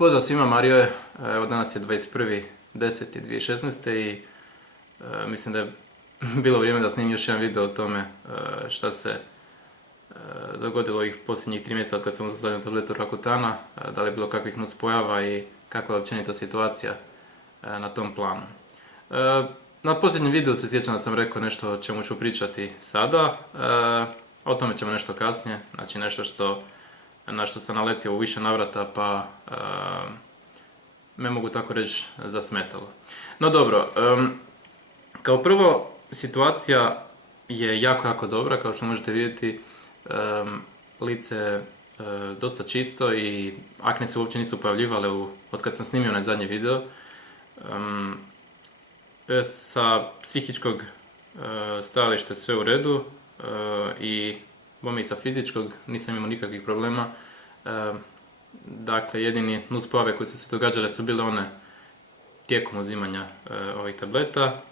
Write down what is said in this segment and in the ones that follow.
Pozdrav svima, Mario je. Evo danas je 21.10.2016. i mislim da je bilo vrijeme da snimim još jedan video o tome šta se dogodilo ovih posljednjih 3 mjeseca od kad sam uzeo zadnju tabletu Rakutana, da li je bilo kakvih nuspojava i kakva je općenita situacija na tom planu. Na posljednjem videu se sjećam da sam rekao nešto o čemu ću pričati sada, o tome ćemo nešto kasnije, znači nešto na što sam naletio u više navrata pa me mogu tako reći zasmetalo. No dobro, kao prvo situacija je jako dobra, kao što možete vidjeti lice je dosta čisto i akne se uopće nisu pojavljivale od kad sam snimio onaj zadnji video. Sa psihičkog stajališta sve u redu i bome i sa fizičkog nisam imao nikakvih problema. Dakle, jedini nuspojave koje su se događale su bile one tijekom uzimanja ovih tableta,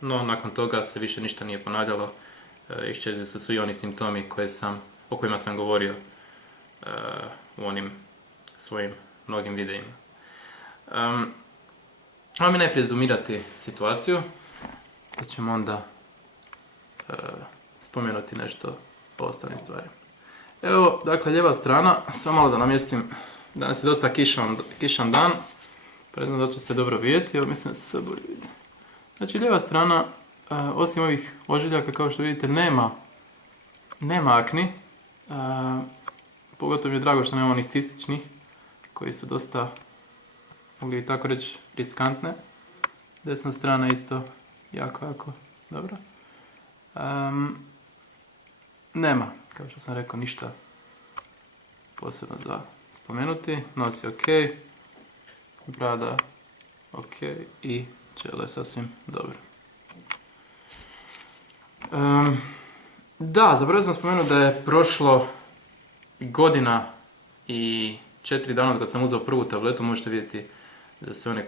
no nakon toga se više ništa nije ponavljalo. Iščezli su svi oni simptomi o kojima sam govorio u onim svojim mnogim videima. Ajmo mi najprije zoomirati situaciju, pa ćemo onda spomenuti nešto o ostalim stvarima. Evo, dakle, lijeva strana, samo malo da namjestim, danas je dosta kišan dan, pa da će se dobro vidjeti, evo mislim da se bolje vidi. Znači, lijeva strana, osim ovih ožiljaka, kao što vidite, nema akni, pogotovo mi je drago što nema onih cističnih, koji su dosta, mogli bi tako reći, riskantne. Desna strana isto jako dobro. Nema, kao što sam rekao, ništa posebno za spomenuti. Nos je ok, brada ok i čelo je sasvim dobro. Da, zaboravio sam spomenuti da je prošlo godina i 4 dana od kad sam uzeo prvu tabletu. Možete vidjeti za sve one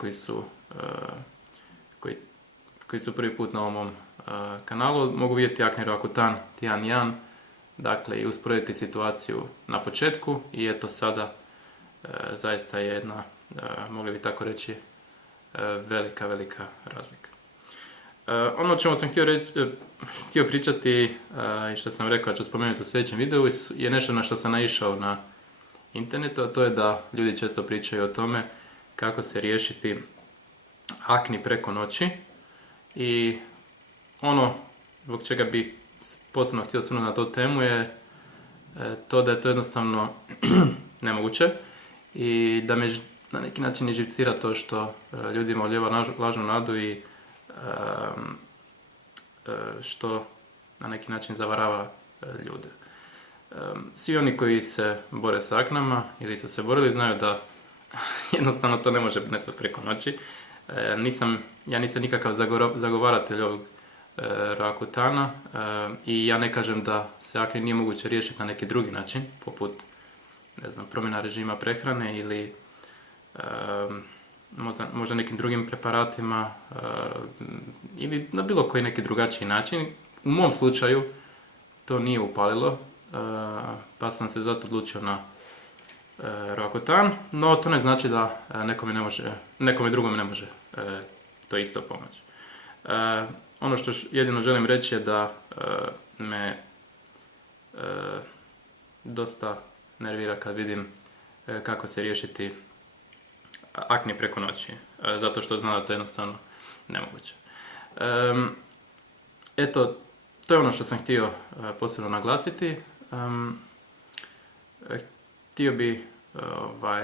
koji su prvi put na ovom kanalu, mogu vidjeti akne Rakutan Tian Yan, dakle i usporediti situaciju na početku i eto sada zaista je jedna, mogli bi tako reći, velika razlika. Ono o čemu sam htio pričati i što sam rekao da ću spomenuti u sljedećem videu je nešto na što sam naišao na internetu, a to je da ljudi često pričaju o tome kako se riješiti akni preko noći i ono zbog čega bih posebno htio osvrnuti na tu temu je to da je to jednostavno nemoguće i da me na neki način živcira to što ljudima ulijeva lažnu nadu i što na neki način zavarava ljude. Svi oni koji se bore s aknama ili su se borili znaju da jednostavno to ne može nestati preko noći. Ja nisam nikakav zagovaratelj ovog Rakutana i ja ne kažem da se akne nije moguće riješiti na neki drugi način, poput promjena režima prehrane ili možda nekim drugim preparatima ili na bilo koji neki drugačiji način. U mom slučaju to nije upalilo, pa sam se zato odlučio na Rakutan, no to ne znači da nekome drugome ne može to isto pomoći. Ono što jedino želim reći je da me dosta nervira kad vidim kako se riješiti akne preko noći, zato što znam da to je jednostavno nemoguće. Eto, to je ono što sam htio posebno naglasiti. Htio bi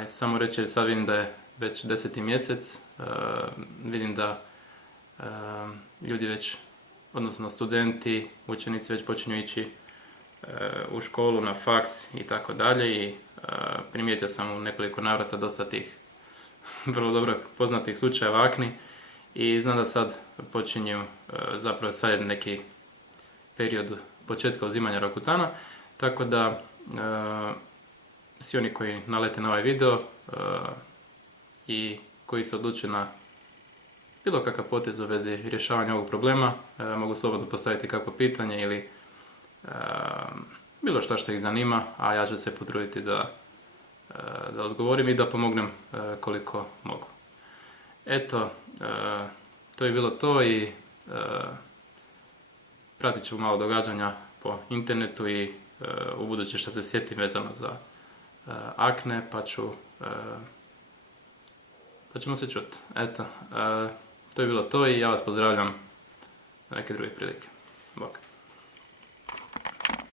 samo reći, jer sad vidim da je već 10. mjesec, vidim da ljudi već, odnosno studenti, učenici već počinju ići u školu, na faks i tako dalje i primijetio sam u nekoliko navrata dosta tih vrlo dobro poznatih slučajeva akni i znam da sad počinju zapravo sad neki period početka uzimanja Rakutana, tako da svi oni koji nalete na ovaj video i koji se odluče na bilo kakav potez u vezi rješavanja ovog problema, mogu slobodno postaviti kakvo pitanje ili bilo što ih zanima, a ja ću se potruditi da da odgovorim i da pomognem koliko mogu. Eto, to je bilo to i pratit ću malo događanja po internetu i u buduće što se sjetim vezano za akne, pa ćemo se čuti. Eto, to je bilo to i ja vas pozdravljam na neke druge prilike. Bok.